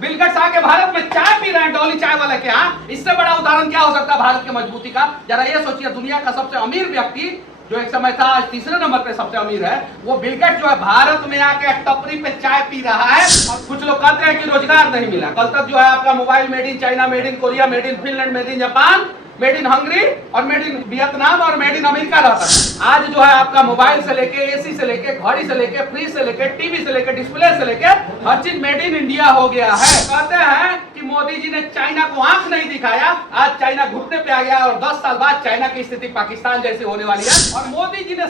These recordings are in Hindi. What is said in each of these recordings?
बिल गेट्स आके भारत में चाय पी रहे हैं, डॉली चाय वाला के यहाँ। इससे बड़ा उदाहरण क्या हो सकता है भारत की मजबूती का? जरा ये सोचिए, दुनिया का सबसे अमीर व्यक्ति जो एक समय था, आज तीसरे नंबर पे सबसे अमीर है, वो बिल गेट्स जो है भारत में आके टपरी पे चाय पी रहा है। और कुछ लोग कहते हैं कि रोजगार नहीं मिला। कल तक जो है आपका mobile made in China, made in Korea, made in Finland, made in Japan, made in Hungary और मेड इन वियतनाम और मेड इन अमेरिका रहता है। आज जो है आपका मोबाइल से लेके, एसी से लेके, घड़ी से लेके, फ्रिज से लेके, टीवी से लेके, डिस्प्ले से लेके हर चीज मेड इन इंडिया हो गया है। कहते हैं कि मोदी जी ने चाइना को आंख नहीं दिखाया, आज चाइना घुटने पे आ गया और 10 साल बाद चाइना की स्थिति पाकिस्तान जैसी होने वाली है। और मोदी जी ने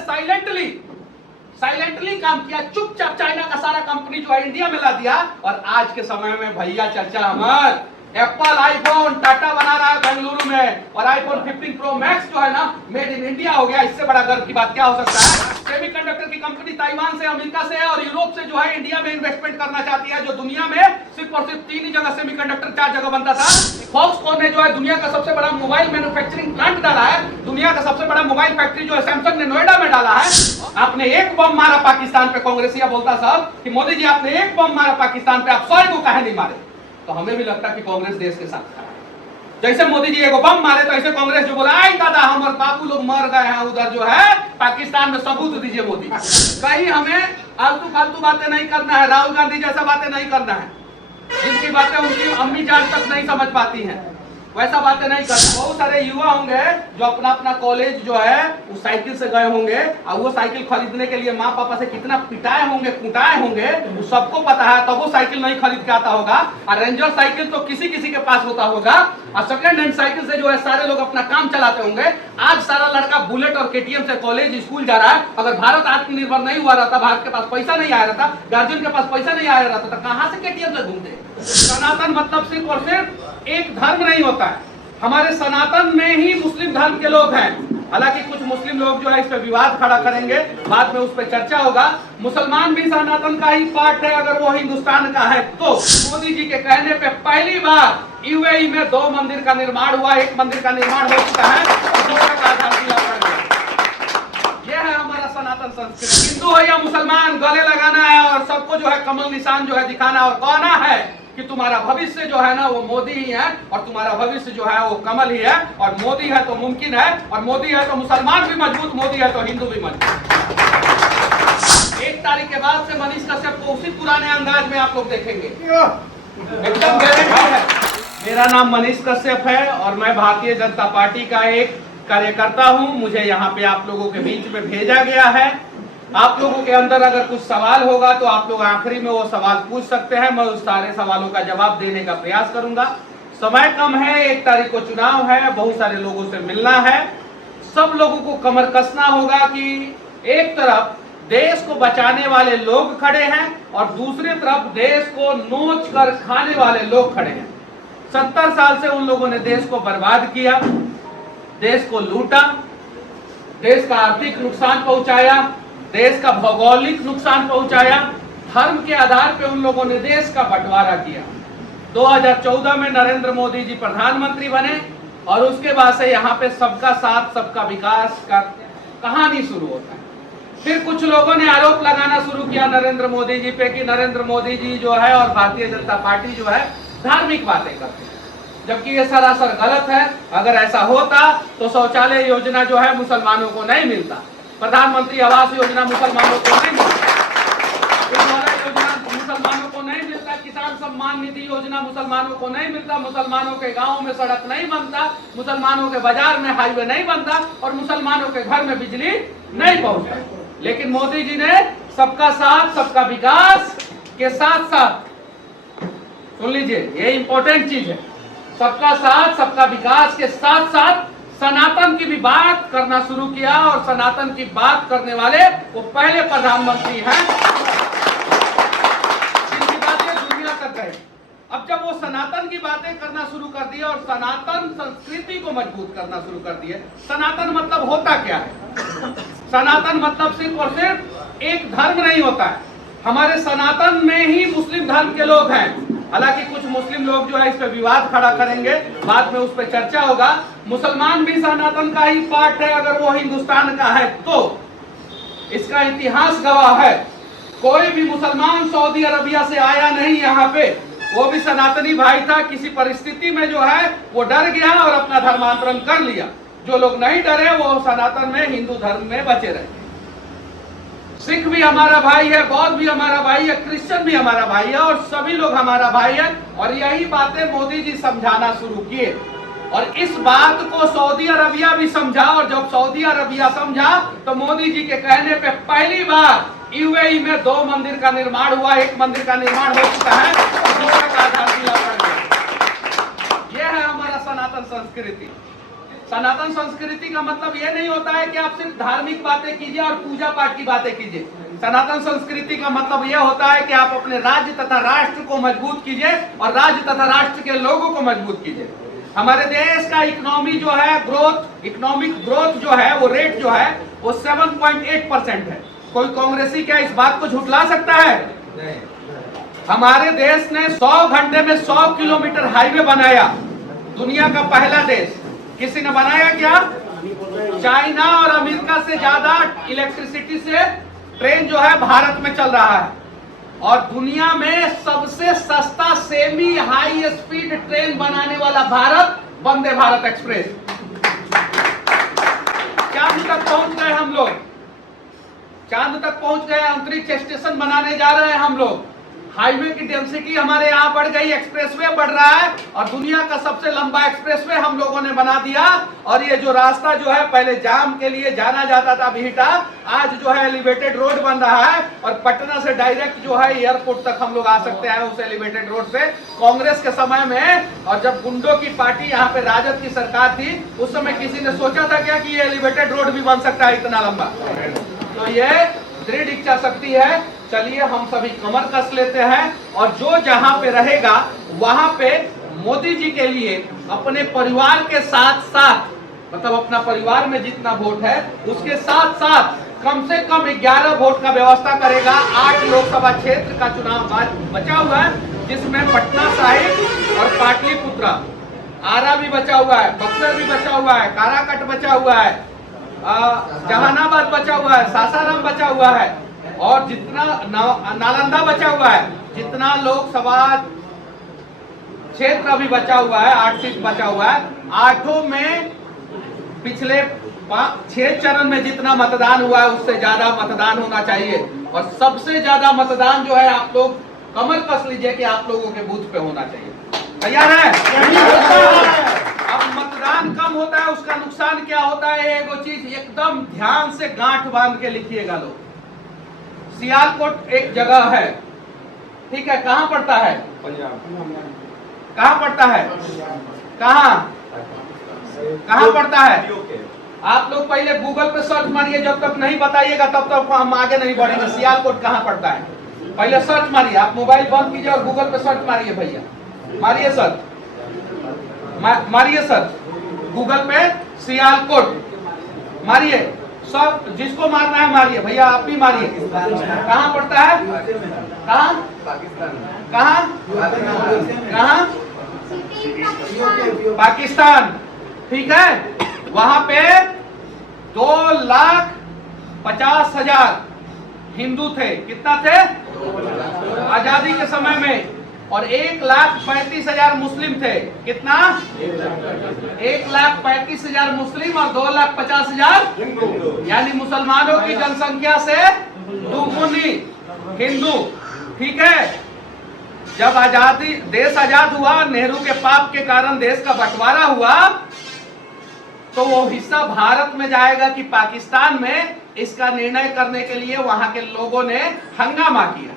साइलेंटली काम किया, चुपचाप चाइना का सारा कंपनी जो है इंडिया में ला दिया। और आज के समय में भैया चर्चा हमार एप्पल आईफोन टाटा बना रहा है बेंगलुरु में, और आईफोन 15 प्रो मैक्स जो है ना मेड इन इंडिया हो गया। इससे बड़ा गर्व की बात क्या हो सकता है? सेमीकंडक्टर की कंपनी ताइवान से, अमेरिका से और यूरोप से जो है इंडिया में इन्वेस्टमेंट करना चाहती है, जो दुनिया में सिर्फ और सिर्फ 3 ही जगह सेमीकंडक्टर 4 जगह बनता था। फॉक्सकॉन ने जो है दुनिया का सबसे बड़ा मोबाइल मैन्युफैक्चरिंग प्लांट डाला है। दुनिया का सबसे बड़ा मोबाइल फैक्ट्री जो है सैमसंग ने नोएडा में डाला है। आपने एक बम मारा पाकिस्तान पे, कांग्रेसिया बोलता साहब कि मोदी जी आपने एक बम मारा पाकिस्तान पे, आप 100 को काहे नहीं मारे? तो हमें भी लगता कि कांग्रेस देश के साथ है। जैसे मोदी जी एगो बम मारे तो ऐसे कांग्रेस जो बोला आई दादा हमारे बापू लोग मर गए हैं उधर जो है पाकिस्तान में, सबूत दीजिए मोदी। कहीं हमें आलतू फालतू बातें नहीं करना है, राहुल गांधी जैसा बातें नहीं करना है, जिनकी बातें उनकी अम्मी जान तक नहीं समझ पाती हैं, वैसा बातें नहीं करना। बहुत सारे युवा होंगे जो अपना अपना कॉलेज जो है वो साइकिल से गए होंगे, और वो साइकिल खरीदने के लिए माँ पापा से कितना पिटाए होंगे, कुटाए होंगे, वो सबको पता है, तब वो साइकिल नहीं खरीद के आता होगा। और रेंजर साइकिल तो किसी किसी के पास होता होगा, और सेकंड हैंड साइकिल से जो है सारे लोग अपना काम चलाते होंगे। आज सारा लड़का बुलेट और केटीएम से कॉलेज स्कूल जा रहा है। अगर भारत आत्मनिर्भर नहीं हुआ रहता, भारत के पास पैसा नहीं आया रहता, गार्जियन के पास पैसा नहीं आया रहता, तो कहां से केटीएम से घूमते? सनातन मतलब सिर्फ और सिर्फ एक धर्म नहीं होता है। हमारे सनातन में ही मुस्लिम धर्म के लोग हैं। हालांकि कुछ मुस्लिम लोग जो है इस पे विवाद खड़ा करेंगे, बाद में उस पर चर्चा होगा। मुसलमान भी सनातन का ही पार्ट है अगर वो हिंदुस्तान का है तो। मोदी जी के कहने पे पहली बार यूएई में 2 मंदिर का निर्माण हुआ, 1 मंदिर का निर्माण हो चुका है, ये है हमारा सनातन संस्कृति। हिंदू है या मुसलमान, गले लगाना है और सबको जो है कमल निशान जो है दिखाना और कहना है कि तुम्हारा भविष्य जो है ना वो मोदी ही है, और तुम्हारा भविष्य जो है वो कमल ही है, और मोदी है तो मुमकिन है, और मोदी है तो मुसलमान भी मजबूत, मोदी है तो हिंदू भी मजबूत। 1 तारीख के बाद से मनीष कश्यप को उसी पुराने अंदाज में आप लोग देखेंगे, एकदम गारंटी है। मेरा नाम मनीष कश्यप है और मैं भारतीय जनता पार्टी का एक कार्यकर्ता हूँ। मुझे यहाँ पे आप लोगों के बीच में भेजा गया है। आप लोगों के अंदर अगर कुछ सवाल होगा तो आप लोग आखिरी में वो सवाल पूछ सकते हैं, मैं उस सारे सवालों का जवाब देने का प्रयास करूंगा। समय कम है, 1 तारीख को चुनाव है, बहुत सारे लोगों से मिलना है। सब लोगों को कमर कसना होगा कि एक तरफ देश को बचाने वाले लोग खड़े हैं और दूसरी तरफ देश को नोच कर खाने वाले लोग खड़े हैं। 70 साल से उन लोगों ने देश को बर्बाद किया, देश को लूटा, देश का आर्थिक नुकसान पहुंचाया, देश का भौगोलिक नुकसान पहुंचाया, धर्म के आधार पे उन लोगों ने देश का बंटवारा किया। 2014 में नरेंद्र मोदी जी प्रधानमंत्री बने और उसके बाद से यहाँ पे सबका साथ सबका विकास का कहानी शुरू होता है। फिर कुछ लोगों ने आरोप लगाना शुरू किया नरेंद्र मोदी जी पे कि नरेंद्र मोदी जी जो है और भारतीय जनता पार्टी जो है धार्मिक बातें करते हैं, जबकि ये सरासर गलत है। अगर ऐसा होता तो शौचालय योजना जो है मुसलमानों को नहीं मिलता, प्रधानमंत्री आवास योजना मुसलमानों को नहीं मिलता, उज्ज्वला योजना मुसलमानों को नहीं मिलता, किसान सम्मान निधि योजना मुसलमानों को नहीं मिलता, मुसलमानों के गांव में सड़क नहीं बनता, मुसलमानों के बाजार में हाईवे नहीं बनता और मुसलमानों के घर में बिजली नहीं पहुंचता। लेकिन मोदी जी ने सबका साथ सबका विकास के साथ साथ, सुन लीजिए ये इंपॉर्टेंट चीज है, सबका साथ सबका विकास के साथ साथ सनातन की भी बात करना शुरू किया, और सनातन की बात करने वाले वो पहले प्रधानमंत्री हैं जिनकी बातें दुनिया तक गई। अब जब वो सनातन की बातें करना शुरू कर दिए और सनातन संस्कृति को मजबूत करना शुरू कर दिए। सनातन मतलब होता क्या है? सनातन मतलब सिर्फ और सिर्फ एक धर्म नहीं होता है। हमारे सनातन में ही मुस्लिम धर्म के लोग हैं। हालांकि कुछ मुस्लिम लोग जो है इस पे विवाद खड़ा करेंगे, बाद में उस पर चर्चा होगा। मुसलमान भी सनातन का ही पार्ट है अगर वो हिंदुस्तान का है तो। इसका इतिहास गवाह है, कोई भी मुसलमान सऊदी अरबिया से आया नहीं यहाँ पे, वो भी सनातनी भाई था, किसी परिस्थिति में जो है वो डर गया और अपना धर्मांतरण कर लिया। जो लोग नहीं डरे वो सनातन में, हिंदू धर्म में बचे रहे। सिख भी हमारा भाई है, बौद्ध भी हमारा भाई है, क्रिश्चियन भी हमारा भाई है और सभी लोग हमारा भाई है। और यही बातें मोदी जी समझाना शुरू किए और इस बात को सऊदी अरबिया भी समझा। और जब सऊदी अरबिया समझा तो मोदी जी के कहने पे पहली बार यूएई में 2 मंदिर का निर्माण हुआ। एक मंदिर का निर्माण हो चुका है, दूसरे का आधारशिला पड़ गया। यह है हमारा सनातन संस्कृति। सनातन संस्कृति का मतलब यह नहीं होता है कि आप सिर्फ धार्मिक बातें कीजिए और पूजा पाठ की बातें कीजिए। सनातन संस्कृति का मतलब यह होता है कि आप अपने राज्य तथा राष्ट्र को मजबूत कीजिए और राज्य तथा राष्ट्र के लोगों को मजबूत कीजिए। हमारे देश का इकोनॉमी जो है इकोनॉमिक ग्रोथ जो है वो रेट जो है वो 7.8% है। कोई कांग्रेसी क्या इस बात को झुठला सकता है? नहीं। हमारे देश ने 100 घंटे में 100 किलोमीटर हाईवे बनाया, दुनिया का पहला देश। किसी ने बनाया क्या? चाइना और अमेरिका से ज्यादा इलेक्ट्रिसिटी से ट्रेन जो है भारत में चल रहा है और दुनिया में सबसे सस्ता सेमी हाई स्पीड ट्रेन बनाने वाला भारत, वंदे भारत एक्सप्रेस। चांद तक पहुंच गए हम लोग, चांद तक पहुंच गए, अंतरिक्ष स्टेशन बनाने जा रहे हैं हम लोग। हाईवे की डेंसिटी हमारे यहाँ बढ़ गई, एक्सप्रेसवे बढ़ रहा है और दुनिया का सबसे लंबा एक्सप्रेसवे हम लोगों ने बना दिया। और ये जो रास्ता जो है पहले जाम के लिए जाना जाता था बिहटा, आज जो है एलिवेटेड रोड बन रहा है और पटना से डायरेक्ट जो है एयरपोर्ट तक हम लोग आ सकते हैं उस एलिवेटेड रोड से। कांग्रेस के समय में और जब गुंडों की पार्टी यहाँ पे राजद की सरकार थी उस समय किसी ने सोचा था क्या कि ये एलिवेटेड रोड भी बन सकता है इतना लंबा? तो ये दृढ़ इच्छा शक्ति है। चलिए हम सभी कमर कस लेते हैं और जो जहां पे रहेगा वहां पे मोदी जी के लिए अपने परिवार के साथ साथ, मतलब अपना परिवार में जितना वोट है उसके साथ साथ कम से कम 11 वोट का व्यवस्था करेगा। 8 लोकसभा क्षेत्र का चुनाव बचा हुआ है जिसमें पटना साहिब और पाटलिपुत्रा, आरा भी बचा हुआ है, बक्सर भी बचा हुआ है, काराकट बचा हुआ है, जहानाबाद बचा हुआ है, सासाराम बचा हुआ है और जितना नालंदा बचा हुआ है, जितना लोकसभा क्षेत्र अभी बचा हुआ है 8 सीट बचा हुआ है। 8 में पिछले 6 चरण में जितना मतदान हुआ है उससे ज्यादा मतदान होना चाहिए और सबसे ज्यादा मतदान जो है आप लोग कमर कस लीजिए कि आप लोगों के बूथ पे होना चाहिए। तैयार है? अब मतदान कम होता है उसका नुकसान क्या होता है, एक चीज एकदम ध्यान से गांठ बांध के लिखिएगा लोग। सियालकोट एक जगह है, ठीक है, कहाँ पड़ता है? कहाँ पड़ता है? कहाँ पड़ता है? आप लोग पहले गूगल पे सर्च मारिए, जब तक नहीं बताइएगा तब तक हम आगे नहीं बढ़ेंगे। सियालकोट कहाँ पड़ता है पहले सर्च मारिए, आप मोबाइल बंद कीजिए और गूगल पे सर्च मारिए भैया, मारिए सर्च, मारिए सर्च गूगल पे सियालकोट मारिए, सब जिसको मारना है मारिए भैया, आप भी मारिए। कहाँ पड़ता है? कहाँ? कहाँ? कहाँ? पाकिस्तान, ठीक है। वहां पे 2,50,000 हिंदू थे। कितना थे आजादी के समय में? और 1,35,000 मुस्लिम थे। कितना? 1,35,000 मुस्लिम और 2,50,000 यानी मुसलमानों की जनसंख्या से दुगुनी हिंदू, ठीक है। जब आजादी देश आजाद हुआ, नेहरू के पाप के कारण देश का बंटवारा हुआ, तो वो हिस्सा भारत में जाएगा कि पाकिस्तान में, इसका निर्णय करने के लिए वहां के लोगों ने हंगामा किया।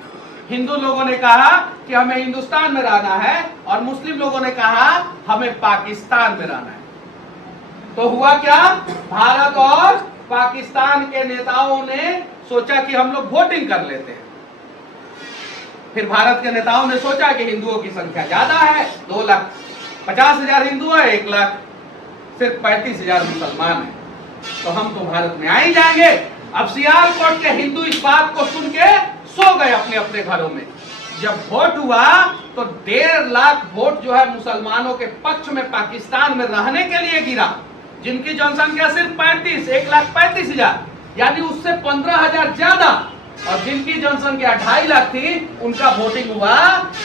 हिंदू लोगों ने कहा कि हमें हिंदुस्तान में रहना है और मुस्लिम लोगों ने कहा हमें पाकिस्तान में रहना है। तो हुआ क्या? भारत और पाकिस्तान के नेताओं ने सोचा कि हम लोग वोटिंग कर लेते हैं। फिर भारत के नेताओं ने सोचा कि हिंदुओं की संख्या ज्यादा है, 2,50,000 हिंदू है, 1,00,000 सिर्फ 35,000 मुसलमान है, तो हम तो भारत में आ ही जाएंगे। अब सियालकोट के हिंदू इस बात को सुन के सो गए अपने अपने घरों में। जब वोट हुआ तो 1.5 लाख वोट जो है मुसलमानों के पक्ष में पाकिस्तान में रहने के लिए गिरा, जिनकी जनसंख्या सिर्फ 1,35,000 यानी उससे 15,000 ज्यादा और जिनकी जनसंख्या 2.5 लाख थी उनका वोटिंग हुआ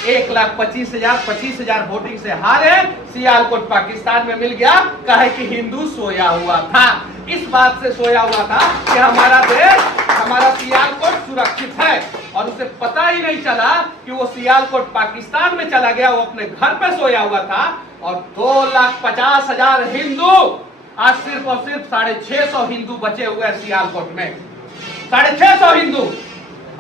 1,25,000 वोटिंग से हारे। सियालकोट पाकिस्तान में मिल गया, कहे कि हिंदू सोया हुआ था। इस बात से सोया हुआ था कि हमारा देश, हमारा सियालकोट सुरक्षित है, और उसे पता ही नहीं चला कि वो सियालकोट पाकिस्तान में चला गया, वो अपने घर पे सोया हुआ था। और 2,50,000 हिंदू, आज सिर्फ और सिर्फ 650 हिंदू बचे हुए हैं सियालकोट में, 650 हिंदू।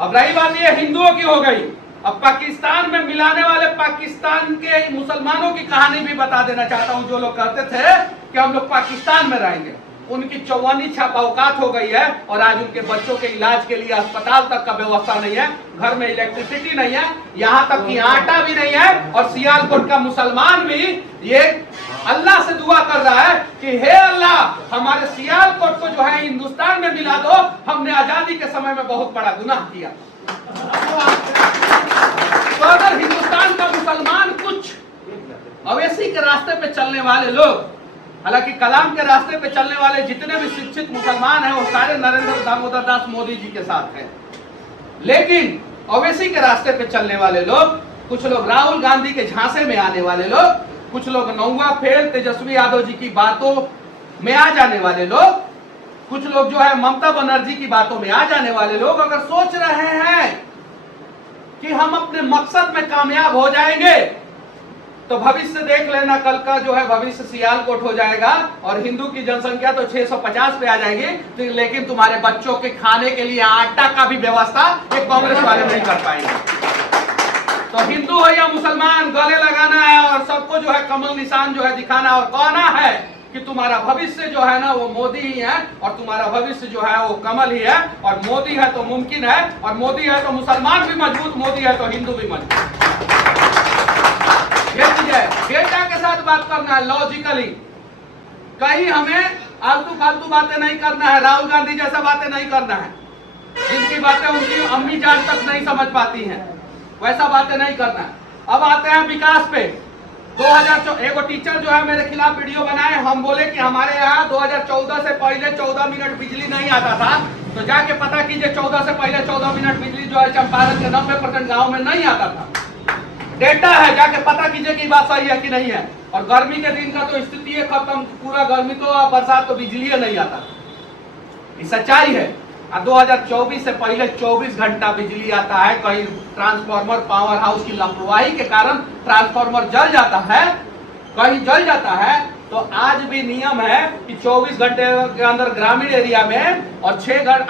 अब रही बात ये हिंदुओं की हो गई, अब पाकिस्तान में मिलाने वाले पाकिस्तान के मुसलमानों की कहानी भी बता देना चाहता हूं। जो लोग कहते थे कि हम लोग पाकिस्तान में रहेंगे, उनकी चौवानी छाप औकात हो गई है, और आज उनके बच्चों के इलाज के लिए अस्पताल तक का व्यवस्था नहीं है, घर में इलेक्ट्रिसिटी नहीं है, यहाँ तक कि आटा भी नहीं है। और सियालकोट का मुसलमान भी ये अल्लाह से दुआ कर रहा है कि हे अल्लाह, हमारे सियालकोट को जो है हिंदुस्तान में मिला दो, हमने आजादी के समय में बहुत बड़ा गुनाह किया। तो अगर हिंदुस्तान का मुसलमान कुछ अवैसी के रास्ते पे चलने वाले लोग, हालांकि कलाम के रास्ते पे चलने वाले जितने भी शिक्षित मुसलमान हैं वो सारे नरेंद्र दामोदर दास मोदी जी के साथ हैं, लेकिन अवैसी के रास्ते पे चलने वाले लोग, कुछ लोग राहुल गांधी के झांसे में आने वाले लोग, कुछ लोग नौवा फेल तेजस्वी यादव जी की बातों में आ जाने वाले लोग, कुछ लोग जो है ममता बनर्जी की बातों में आ जाने वाले लोग, अगर सोच रहे हैं कि हम अपने मकसद में कामयाब हो जाएंगे, तो भविष्य देख लेना, कल का जो है भविष्य सियालकोट हो जाएगा और हिंदू की जनसंख्या तो 650 पे आ जाएगी, तो लेकिन तुम्हारे बच्चों के खाने के लिए आटा का भी व्यवस्था ये कांग्रेस वाले नहीं कर पाएंगे। तो हिंदू हो या मुसलमान, गले लगाना है और सबको जो है कमल निशान जो है दिखाना और कहना है कि तुम्हारा भविष्य जो है ना वो मोदी ही है, और तुम्हारा भविष्य जो है वो कमल ही है, और मोदी है तो मुमकिन है, और मोदी है तो मुसलमान भी मजबूत, मोदी है तो हिंदू भी मजबूत। ये चीज है, डेटा के साथ बात करना है, लॉजिकली, कहीं हमें आलतू फालतू बातें नहीं करना है, राहुल गांधी जैसा बातें नहीं करना है, जिनकी बातें उनकी अम्मी जान तक नहीं समझ पाती हैं, वैसा बातें नहीं करना है। अब आते हैं विकास पे। 2014 एगो टीचर जो है मेरे खिलाफ वीडियो बनाए, हम बोले कि हमारे यहाँ 2014 से पहले 14 मिनट बिजली नहीं आता था, तो जाके पता कीजिए 14 से पहले 14 मिनट बिजली जो है चंपारण के 90% गाँव में नहीं आता था। डेटा है, जाके पता कीजिए कि बात सही है कि नहीं है। और गर्मी के दिन का तो स्थिति है खत्म, पूरा गर्मी तो बरसात तो बिजली नहीं आता, ये सच्चाई है। 2024 से पहले 24 घंटा बिजली आता है, कहीं ट्रांसफार्मर पावर हाउस की लापरवाही के कारण ट्रांसफार्मर जल जाता है, कहीं जल जाता है, तो आज भी नियम है कि 24 घंटे के अंदर ग्रामीण एरिया में और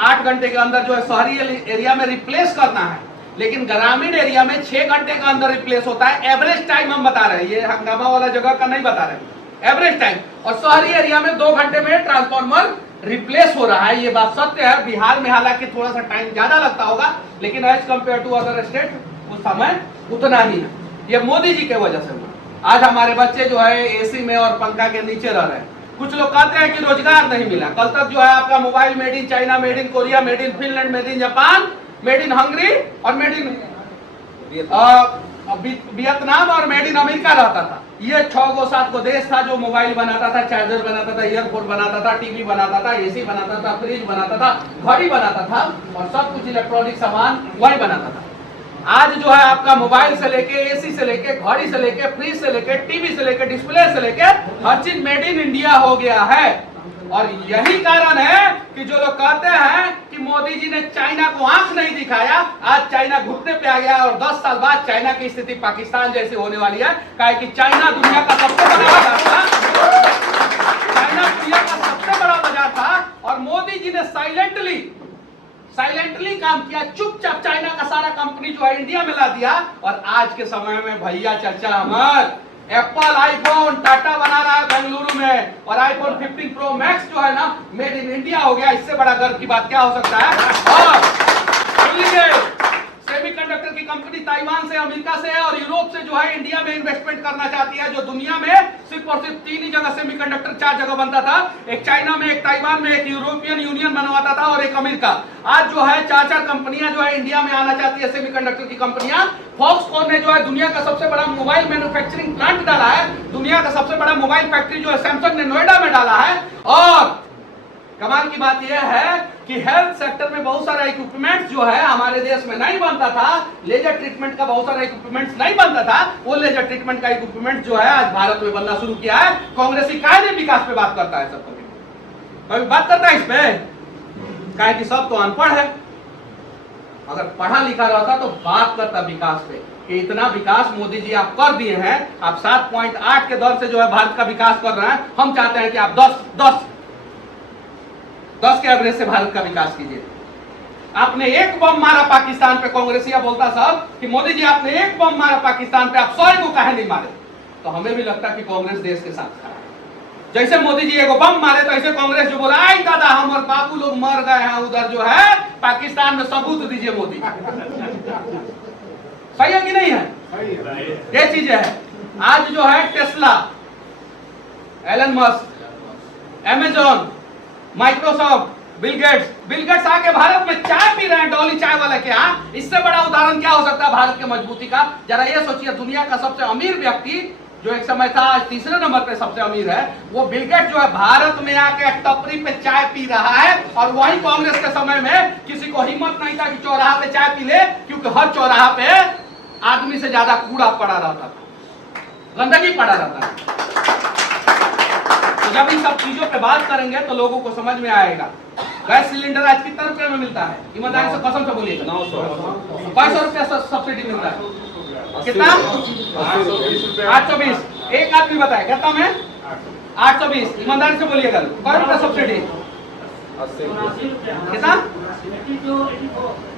8 घंटे के अंदर जो है शहरी एरिया में रिप्लेस करना है, लेकिन ग्रामीण एरिया में 6 घंटे के अंदर रिप्लेस होता है। एवरेज टाइम हम बता रहे हैं, ये हंगामा वाला जगह का नहीं बता रहे, एवरेज टाइम। और शहरी एरिया में 2 घंटे में ट्रांसफार्मर रिप्लेस हो रहा है, ये बात सत्य है। बिहार में हालांकि थोड़ा सा टाइम ज्यादा लगता होगा, लेकिन as compared to other state वो समय उतना ही है। ये मोदी जी के वजह से हुआ। आज हमारे बच्चे जो है एसी में और पंखा के नीचे रह रहे हैं। कुछ लोग कहते हैं कि रोजगार नहीं मिला। कल तक जो है आपका mobile made in China, made in Korea, made in Finland, made in Japan, made in Hungary और मेड इन वियतनाम और मेड इन अमेरिका रहता था। ये 6-7 को देश था जो मोबाइल बनाता था, चार्जर बनाता था, ईयरफोन बनाता था, टीवी बनाता था, एसी बनाता था, फ्रिज बनाता था, घड़ी बनाता था, और सब कुछ इलेक्ट्रॉनिक सामान वही बनाता था। आज जो है आपका मोबाइल से लेके, एसी से लेके, घड़ी से लेके, फ्रिज से लेके, टीवी से लेके, डिस्प्ले से लेके हर चीज मेड इन इंडिया हो गया है। और यही कारण है कि जो लोग कहते हैं कि मोदी जी ने चाइना को आंख नहीं दिखाया, आज चाइना घुटने पे आ गया और 10 साल बाद चाइना की स्थिति पाकिस्तान जैसी होने वाली है। काहे कि चाइना दुनिया का सबसे बड़ा बाजार था, चाइना दुनिया का सबसे बड़ा बाजार था, और मोदी जी ने साइलेंटली काम किया, चुपचाप चाइना का सारा कंपनी जो है इंडिया में ला दिया। और आज के समय में भैया चर्चा अमर, एप्पल आईफोन टाटा बना रहा है बेंगलुरु में, और आईफोन 15 प्रो मैक्स जो है ना मेड इन इंडिया हो गया। इससे बड़ा गर्व की बात क्या हो सकता है। और सेमीकंडक्टर की कंपनी ताइवान से, अमेरिका से और यूरोप से जो है इंडिया में इन्वेस्टमेंट करना चाहती है, जो दुनिया में सिर्फ और सिर्फ 3 ही जगह सेमीकंडक्टर 4 जगह बनता था, एक चाइना में, एक ताइवान में, एक यूरोपियन यूनियन बनवाता था और एक अमेरिका। आज जो है 4 कंपनियां जो है इंडिया में आना चाहती है, सेमीकंडक्टर की कंपनियां। फॉक्सकॉन ने जो है दुनिया का सबसे बड़ा मोबाइल मैन्युफैक्चरिंग प्लांट डाला है, दुनिया का सबसे बड़ा मोबाइल फैक्ट्री जो है सैमसंग ने नोएडा में डाला है। और कमाल की बात यह है कि हेल्थ सेक्टर में बहुत सारा इक्विपमेंट जो है हमारे देश में नहीं बनता था, लेजर ट्रीटमेंट का बहुत सारा इक्विपमेंट नहीं बनता था, वो लेजर ट्रीटमेंट का इक्विपमेंट जो है आज भारत में बनना शुरू किया है। कांग्रेसी काहे विकास पे बात करता है, सब कभी बात करता है इस पे, काहे कि सब तो अनपढ़ है। अगर पढ़ा लिखा रहता तो बात करता विकास पे कि इतना विकास मोदी जी आप कर दिए हैं, आप 7.8 के दर से जो है भारत का विकास कर रहे हैं, हम चाहते हैं कि आप 10 के एवरेज से भारत का विकास कीजिए। आपने एक बम मारा पाकिस्तान पे, कांग्रेसिया बोलता सब कि मोदी जी आपने एक बम मारा पाकिस्तान पे, आप 100 को काहे नहीं मारे? तो हमें भी लगता कि कांग्रेस देश के साथ खड़ा है। जैसे मोदी जी एगो बम मारे तो ऐसे कांग्रेस जो बोला आई दादा हमारे बापू लोग मर गए हैं उधर जो है पाकिस्तान में, सबूत दीजिए मोदी। सही है कि नहीं है? ये चीजें है। आज जो है Tesla, Elon Musk, Amazon, Microsoft, Bill Gates आके भारत में चाय पी रहे हैं, डॉली चाय वाला के यहाँ। इससे बड़ा उदाहरण क्या हो सकता है भारत के मजबूती का? जरा ये सोचिए, दुनिया का सबसे अमीर व्यक्ति जो एक समय था आज तीसरे नंबर पे सबसे अमीर है, वो बिल गेट्स जो है भारत में आके टपरी पे चाय पी रहा है। और वही कांग्रेस के समय में किसी को हिम्मत नहीं था कि चौराहा पे चाय पी ले, क्योंकि हर चौराहा पे आदमी से ज्यादा कूड़ा पड़ा रहता था, गंदगी पड़ा रहता था। तो जब इन सब चीजों पे बात करेंगे तो लोगों को समझ में आएगा। गैस सिलेंडर आज कितना रुपए में मिलता है? ईमानदारी से कसम से बोलिएगा। 900 रुपया सब्सिडी मिलता है। कितना? 820। एक आदमी बताए कितना में? 820। ईमानदारी से बोलिएगा, कौन रुपया सब्सिडी? कितना?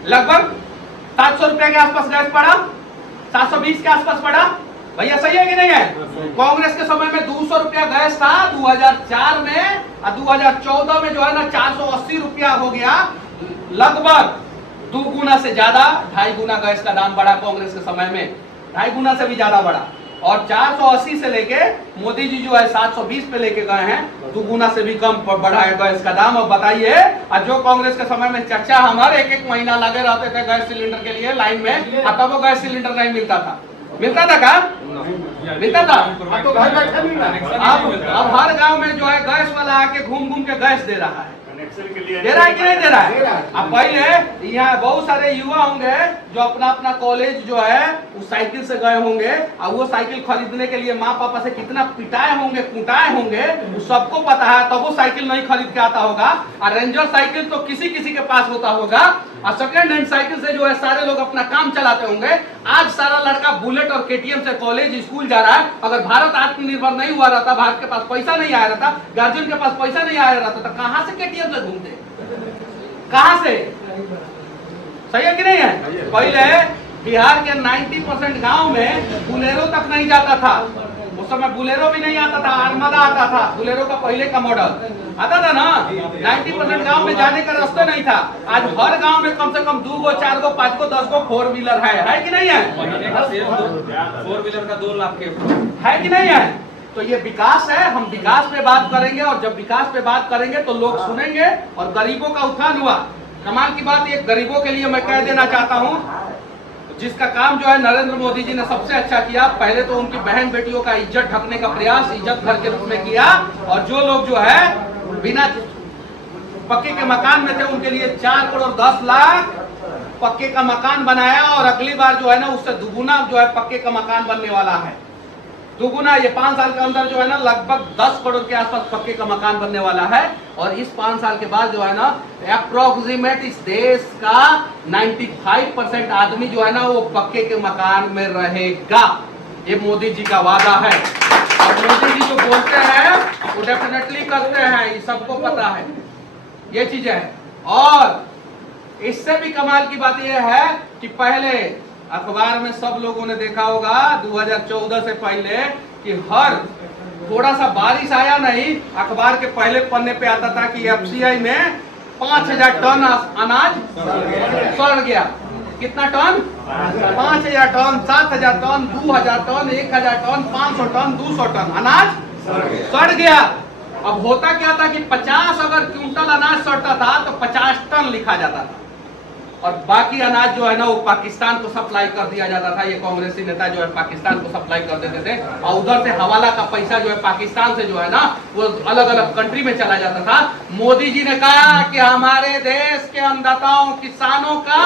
लगभग 700 रुपया के आसपास गैस पड़ा, 720 के आसपास पड़ा। भैया सही है कि नहीं है? कांग्रेस के समय में 200 रुपया गैस था 2004 में, और 2014 में जो है ना 480 रुपया हो गया। लगभग 2 गुना से ज्यादा, 2.5 गुना गैस का दाम बढ़ा कांग्रेस के समय में, 2.5 गुना से भी ज्यादा बढ़ा। और 480 से लेके मोदी जी जो है 720 पे लेके गए हैं, 2 गुना से भी कम बढ़ा है गैस का दाम। और बताइए, जो कांग्रेस के समय में चर्चा हमारे एक महीना लगे रहते थे गैस सिलेंडर के लिए लाइन में, अब तब वो गैस सिलेंडर नहीं मिलता था। मिलता था क्या? मिलता था। तो घर बैठे मिल रहा है। अब हर गांव में जो है गैस वाला आके घूम घूम के गैस दे रहा है। दे रहा है कि नहीं दे रहा है? अब पहले यहाँ बहुत सारे युवा होंगे जो अपना अपना कॉलेज जो है उस साइकिल से गए होंगे, और वो साइकिल खरीदने के लिए माँ पापा से कितना पिटाए होंगे, कुटाए होंगे, सबको पता है। तब वो साइकिल नहीं खरीद के आता होगा। और रेंजर साइकिल तो किसी किसी के पास होता होगा, और सेकेंड हैंड साइकिल से जो है सारे लोग अपना काम चलाते होंगे। आज सारा लड़का बुलेट और केटीएम से कॉलेज स्कूल जा रहा है। अगर भारत आत्मनिर्भर नहीं हुआ रहता, भारत के पास पैसा नहीं आया रहता, गार्जियन के पास पैसा नहीं आया रहता, तो कहां से केटीएम से घूमते? कहां से? सही है कि नहीं है? पहले बिहार के 90% गांव में बुलेरो तक नहीं जाता था। उस समय बुलेरो भी नहीं आता था, आर्मदा आता था, बुलेरो का पहले का मॉडल आता था ना। 90% गांव में जाने का रास्ता नहीं था। आज हर गांव में कम से कम 2 गो, 4 गो, 5 गो, 10 गो 4 व्हीलर है कि नहीं है? 4 व्हीलर का 2 लाख के है कि नहीं है? तो ये विकास है। हम विकास पे बात करेंगे, और जब विकास पे बात करेंगे तो लोग सुनेंगे, और गरीबों का उत्थान हुआ। कमाल की बात, ये गरीबों के लिए मैं कह देना चाहता हूँ, जिसका काम जो है नरेंद्र मोदी जी ने सबसे अच्छा किया। पहले तो उनकी बहन बेटियों का इज्जत ढकने का प्रयास इज्जत घर के रूप में किया, और जो लोग जो है बिना पक्के के मकान में थे उनके लिए 4 करोड़ 10 लाख पक्के का मकान बनाया। और अगली बार जो है ना उससे दुगुना जो है पक्के का मकान बनने वाला है। दुगुना, ये 5 साल के अंदर जो है ना लगभग 10 करोड़ के आसपास पक्के का मकान बनने वाला है। और इस 5 साल के बाद जो है ना अप्रोक्सीमेट इस देश का 95% आदमी जो है ना वो पक्के के मकान में रहेगा। ये मोदी जी का वादा है, और मोदी जी जो बोलते हैं वो डेफिनेटली करते हैं, ये सबको पता है। ये चीजें है। और इससे भी कमाल की बात यह है कि पहले अखबार में सब लोगों ने देखा होगा 2014 से पहले कि हर थोड़ा सा बारिश आया नहीं, अखबार के पहले पन्ने पे आता था कि एफसीआई में 5000 टन अनाज सड़ गया। कितना ton? 5000 ton, 7000 ton, 2000 ton, 1000 ton, 500 ton, 200 ton अनाज सड़ गया। अब होता क्या था कि 50 अगर क्विंटल अनाज सड़ता था तो 50 टन लिखा जाता था। और बाकी अनाज जो है ना वो पाकिस्तान को सप्लाई कर दिया जाता था। ये कांग्रेसी नेता जो है पाकिस्तान को सप्लाई कर देते थे और उधर से हवाला का पैसा जो है पाकिस्तान से जो है ना वो अलग अलग कंट्री में चला जाता था। मोदी जी ने कहा कि हमारे देश के अन्नदाताओं किसानों का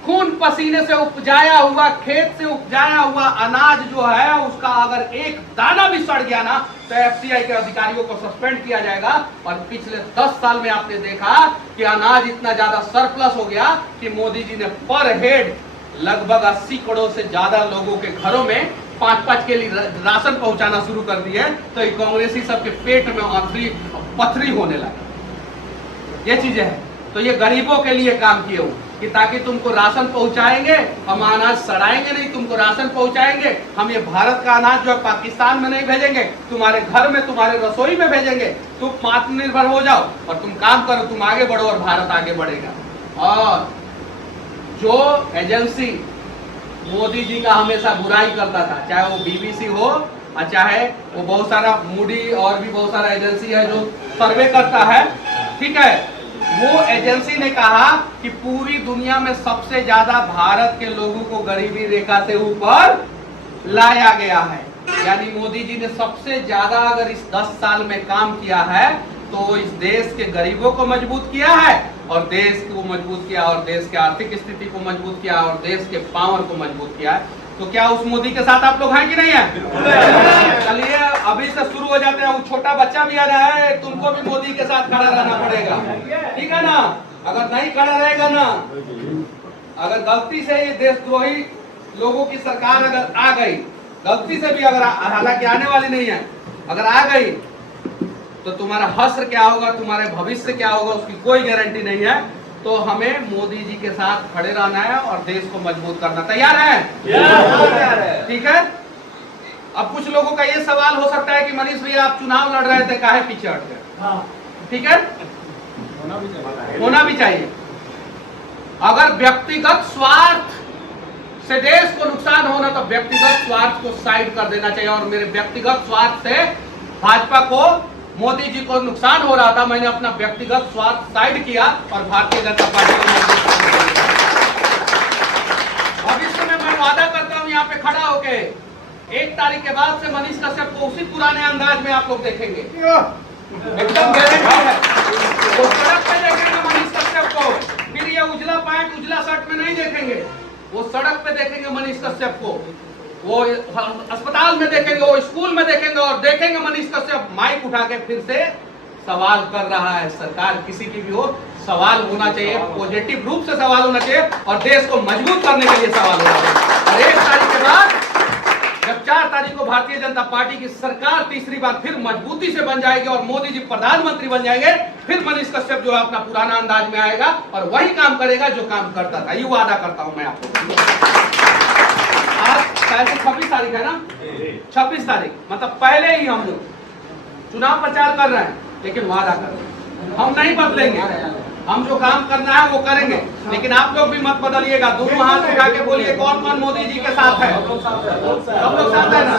खून पसीने से उपजाया हुआ, खेत से उपजाया हुआ अनाज जो है उसका अगर एक दाना भी सड़ गया ना तो एफसीआई के अधिकारियों को सस्पेंड किया जाएगा। और पिछले 10 साल में आपने देखा कि अनाज इतना ज्यादा सरप्लस हो गया कि मोदी जी ने पर हेड लगभग 80 करोड़ से ज्यादा लोगों के घरों में 5-5 के लिए राशन पहुंचाना शुरू कर दिए। तो ये कांग्रेसी सबके पेट में पथरी होने लगी। ये चीजें हैं। तो ये गरीबों के लिए काम किए हूँ कि ताकि तुमको राशन पहुंचाएंगे, हम अनाज सड़ाएंगे नहीं, तुमको राशन पहुंचाएंगे। हम ये भारत का अनाज जो है पाकिस्तान में नहीं भेजेंगे, तुम्हारे घर में तुम्हारे रसोई में भेजेंगे। तुम आत्मनिर्भर हो जाओ और तुम काम करो, तुम आगे बढ़ो और भारत आगे बढ़ेगा। और जो एजेंसी मोदी जी का हमेशा बुराई करता था, चाहे वो बीबीसी हो और चाहे वो बहुत सारा मूडी और भी बहुत सारा एजेंसी है जो सर्वे करता है, ठीक है, वो एजेंसी ने कहा कि पूरी दुनिया में सबसे ज्यादा भारत के लोगों को गरीबी रेखा से ऊपर लाया गया है। यानी मोदी जी ने सबसे ज्यादा अगर इस 10 साल में काम किया है तो इस देश के गरीबों को मजबूत किया है और देश को मजबूत किया और देश के आर्थिक स्थिति को मजबूत किया और देश के पावर को मजबूत किया है। तो क्या उस मोदी के साथ आप लोग हैं कि नहीं है? चलिए अभी से शुरू हो जाते हैं। वो छोटा बच्चा भी आ रहा है, तुमको भी मोदी के साथ खड़ा रहना पड़ेगा, ठीक है ना? अगर नहीं खड़ा रहेगा ना, अगर गलती से ये देशद्रोही लोगों की सरकार अगर आ गई, गलती से भी अगर हालांकि आने वाली नहीं है, अगर आ गई तो तुम्हारा हश्र क्या होगा, तुम्हारे भविष्य क्या होगा उसकी कोई गारंटी नहीं है। तो हमें मोदी जी के साथ खड़े रहना है और देश को मजबूत करना। तैयार है? ठीक है। अब कुछ लोगों का ये सवाल हो सकता है कि मनीष भैया आप चुनाव लड़ रहे थे, काहे पीछे हट गए? ठीक है, होना भी चाहिए। अगर व्यक्तिगत स्वार्थ से देश को नुकसान होना तो व्यक्तिगत स्वार्थ को साइड कर देना चाहिए। और मेरे व्यक्तिगत स्वार्थ से भाजपा को, मोदी जी को नुकसान हो रहा था, मैंने अपना व्यक्तिगत स्वार्थ साइड किया और भारतीय जनता पार्टी को। भविष्य में मैं वादा करता हूं यहाँ पे खड़ा होके 1 तारीख के बाद से मनीष कश्यप को उसी पुराने अंदाज में आप लोग देखेंगे, एकदम गारंटी है। वो सड़क पे देखेंगे मनीष कश्यप को, फिर ये उजला पैंट उजला शर्ट में नहीं देखेंगे। वो सड़क पे देखेंगे मनीष कश्यप को, वो अस्पताल में देखेंगे, वो स्कूल में देखेंगे और देखेंगे मनीष कश्यप माइक उठा के फिर से सवाल कर रहा है। सरकार किसी की भी हो, सवाल होना चाहिए, पॉजिटिव रूप से सवाल होना चाहिए और देश को मजबूत करने के लिए सवाल होना चाहिए। और 1 तारीख के बाद जब 4 तारीख को भारतीय जनता पार्टी की सरकार तीसरी बार फिर मजबूती से बन जाएगी और मोदी जी प्रधानमंत्री बन जाएंगे, फिर मनीष कश्यप जो है अपना पुराना अंदाज में आएगा और वही काम करेगा जो काम करता था। ये वादा करता हूं मैं आपको। आज शायद 26 तारीख है ना, 26 तारीख मतलब पहले ही हम लोग चुनाव प्रचार कर रहे हैं, लेकिन वादा कर रहे हैं हम नहीं बदलेंगे। हम जो काम करना है वो करेंगे, लेकिन आप लोग भी मत बदलिएगा। दोनों हाथ उठा के बोलिए कौन कौन मोदी जी के साथ है? सब लोग साथ है ना?